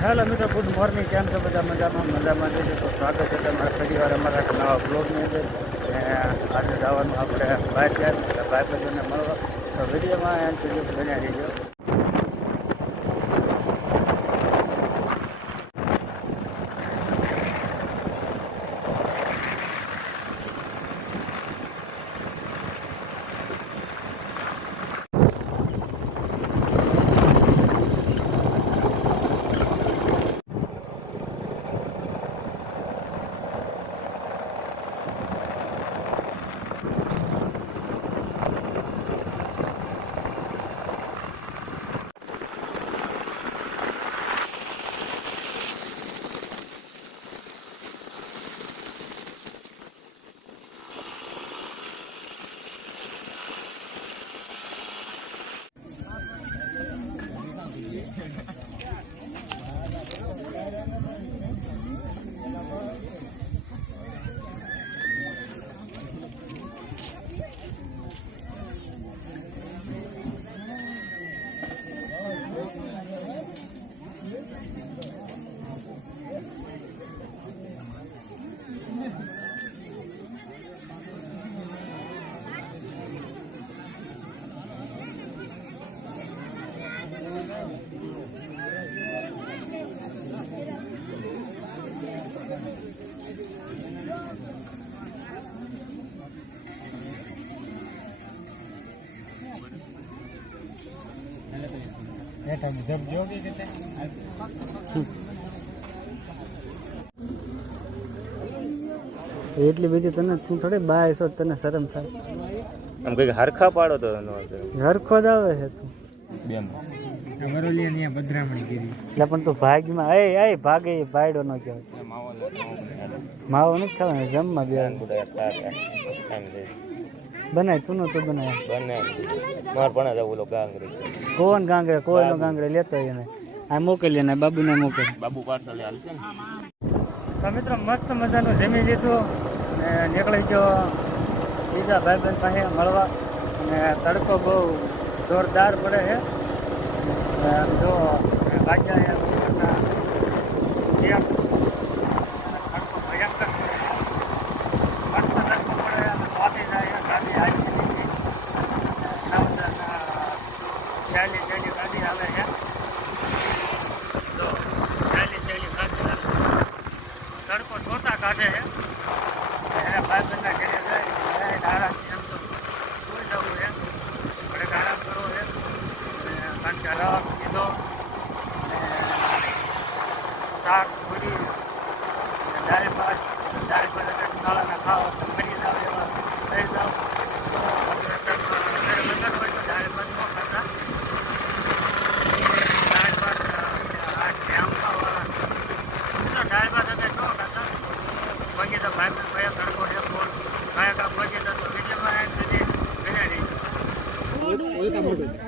Hello મિત્રો good morning, કેમ છો? બધા મજામાં? મજામાં જઈએ તો સ્વાગત છે તમારા પરિવાર અમારા નવા બ્લોગની અંદર. આજે જવાનું આપણે બહાર ગયા ભાઈ બંધોને મળવા. તો વિડીયોમાં એમ સુધી બન્યા રહીજો. એટલી બધી તને તું થોડી બાય છો તને શરમ થાય. આમ કંઈક હરખા પાડો તો એનો હરખો જ આવે છે તું. બેન. એટલે પણ તું ભાગમાં એ એ ભાગે ભાઈડો ન કહેવાય. માવો નથી ખાવાનો જમવા બે બનાય તું તો બનાય. બનાય. માર પણ જ ઓલો ગાંગરે. કોણ ગાંગરે? કોઈનો ગાંગરે? લેતો હોય એને. આ મોકલી ને બાબુને મોકલી. બાબુ પાર્સલ હાલ ને. તો મિત્રો મસ્ત મજાનું જમી લીધું ને નીકળી ગયો બીજા ભાઈ બહેન પાસે મળવા. અને તડકો બહુ જોરદાર પડે છે. જો વાગ્યા છે બપોરના કેમ તડકો ભયંકર છે. મસ્ત તડકો પડે અને વાપી જાય ગાડી આવી નથી ચાલી ચાલી ગાડી આવે છે તો ચાલી ચાલી ગાડી આવે તડકો જોતા કાઢે છે એને ભાઈ બંધના ઘરે જાય એને આરામથી એમ તો સુઈ જવું છે ઘડીક આરામ કરવો છે અને કારણ કે રસ કીધો શાક પૂરી દાળી ભાત દાળી ભાત ઉનાળાના તો મરી જાવ એવા થઈ જાવ વધારે વજન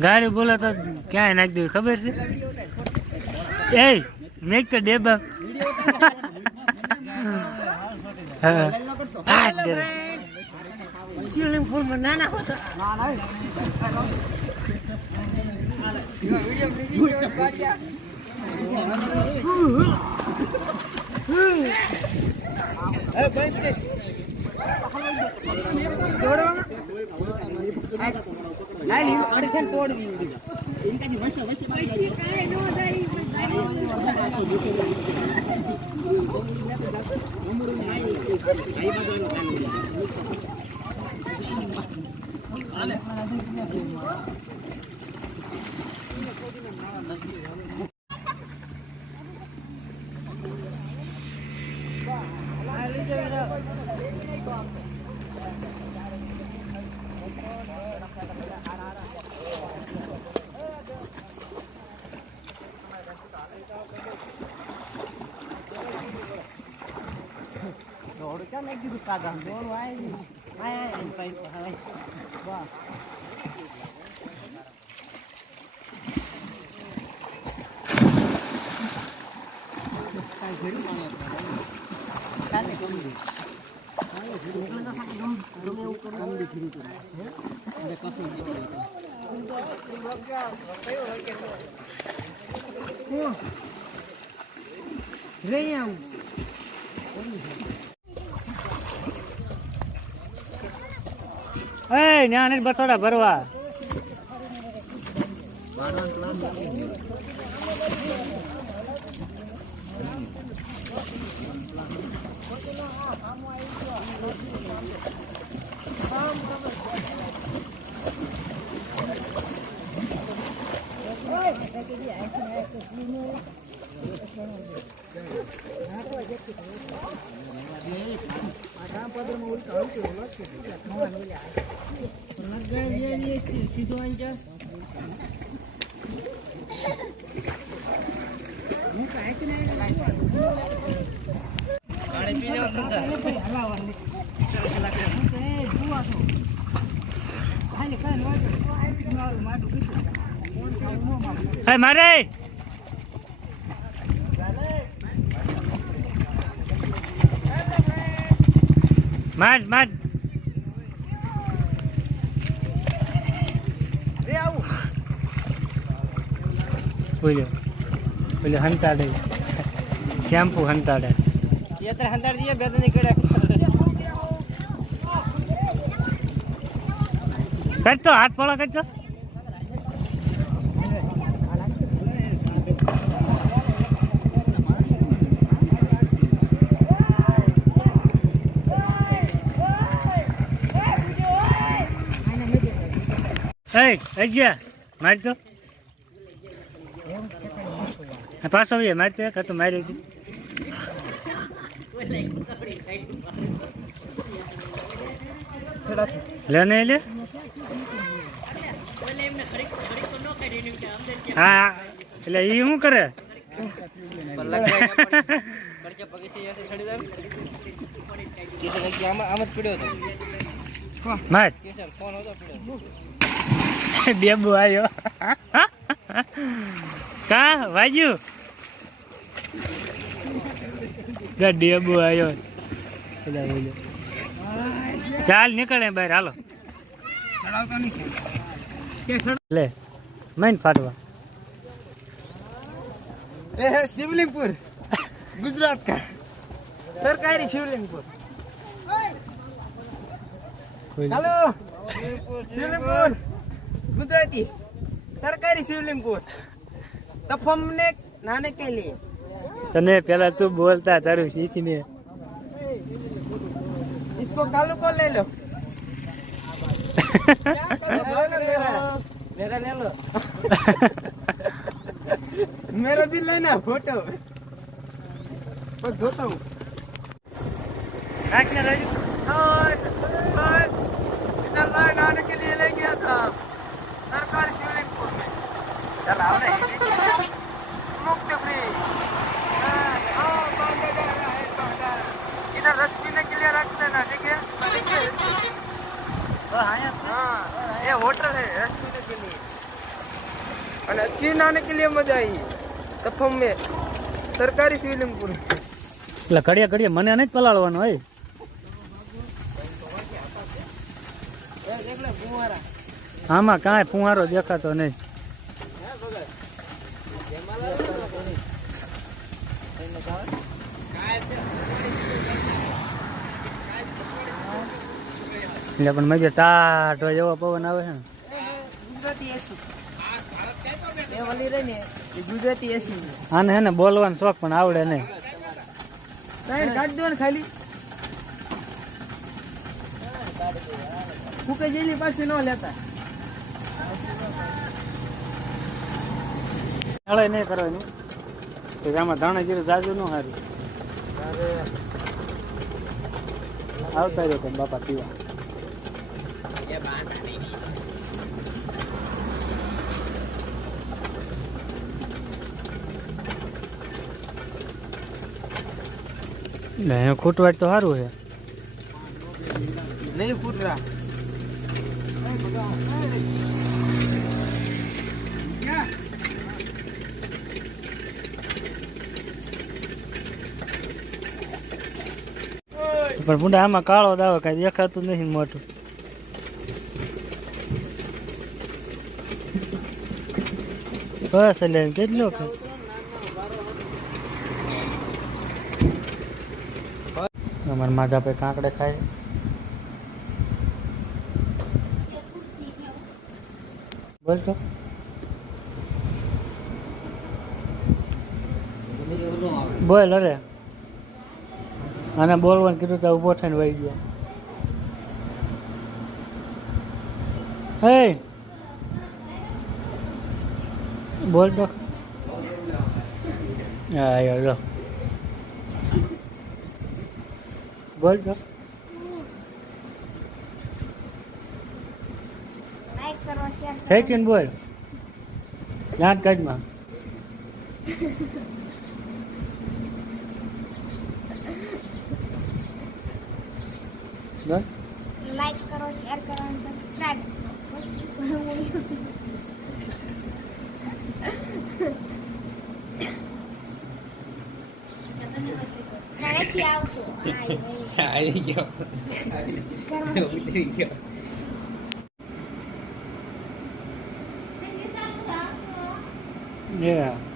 ગાડી બોલે તો ક્યાંય નાખી દેવી ખબર છે? એ મેક તો ડેબા સ્વિમિંગ પુલમાં નાના હોતા કીધું કાગા अडखण तोड દોડું આવી આય આય એમ કઈ હવે વાહ કાંઈ ઘડી પાણી આપણે. કાલે ગમતું. કાલે ઘડી. એટલે તો સાચું ગમ- ગમે એવું કરવું ગમતું ઘીરું હતું. હે? એટલે કશું જ નહીં હતું. કોણ? રે આવું એ ન્યા નથી બસોડા ભરવા સીધો અહીં જા હે મારે માર માર રે આવું બોલ્યો બોલ્યો હંતાડે શેમ્પુ હંતાડે કરતો હાથ પડો કરતો મારતો પાછો મારતો મારી હતી લે. હા એટલે એ શું કરે? બેબુ આવ્યો કા વાજ્યું ડેબુ આવ્યો. ચાલ નીકળે બહાર હાલો. લે મેન ફાટવા. એ હે શિવલિંગપુર ગુજરાત કા. સરકારી શિવલિંગપુર. હાલો. શિવલિંગપુર ગુજરાતી. સરકારી શિવલિંગપુર. તફમ ને નાને કે લે? તને પેલા તું બોલતા તારું શીખીને. इसको कालू को ले लो मेरा ले लो मेरा भी लेना फ़ोटो धोता हूँ लाइन आने के लिए ले गया था सरकार शिवलिंग में चला और अच्छी नहाने के लिए मजा आई तफम में सरकारी शिवलिंगपुर એટલે ઘડિયા ઘડિયા મને નહીં પલાળવાનો હોય देख लो फुहारा આમાં કાંઈ ફુવારો દેખાતો નહીં એટલે પણ મજે ટાઢો એવો પવન આવે છે ને ગુજરાતી એસી એ વલી રહી ને એ ગુજરાતી એસી આને હે ને બોલવાનો શોખ પણ આવડે નહીં. સાઈડ કાઢી દો ને ખાલી. ફૂકે જેલી પાછી ન લેતા. નહીં કરવાની. તો આમાં ધાણા જીરું જાજુ ન સારું આવતા રહ્યો તમે બાપા પીવા. ને ખૂટવાટ તો સારું છે. નથી ફૂટરા પણ ભૂંડા આમાં કાળો દાવો કાંઈ દેખાતું નથી મોટું. બસ એટલે કેટલો કે અમારા માધા પે કાંકડે ખાય. બોલ તો. બોલ અરે. અને બોલવાનું કીધું તો ઊભો થઈને વહી ગયો. હે. બોલ તો. હા યાર લો બોલ તો. કરો ગયું ને બોલ યાદ કાઢમાં બોલ. લાઈક કરો શેર કરો અને સબસ્ક્રાઇબ ઘરેથી આવતો આવી ગયો ઘરમાં ઉતરી ગયો Yeah.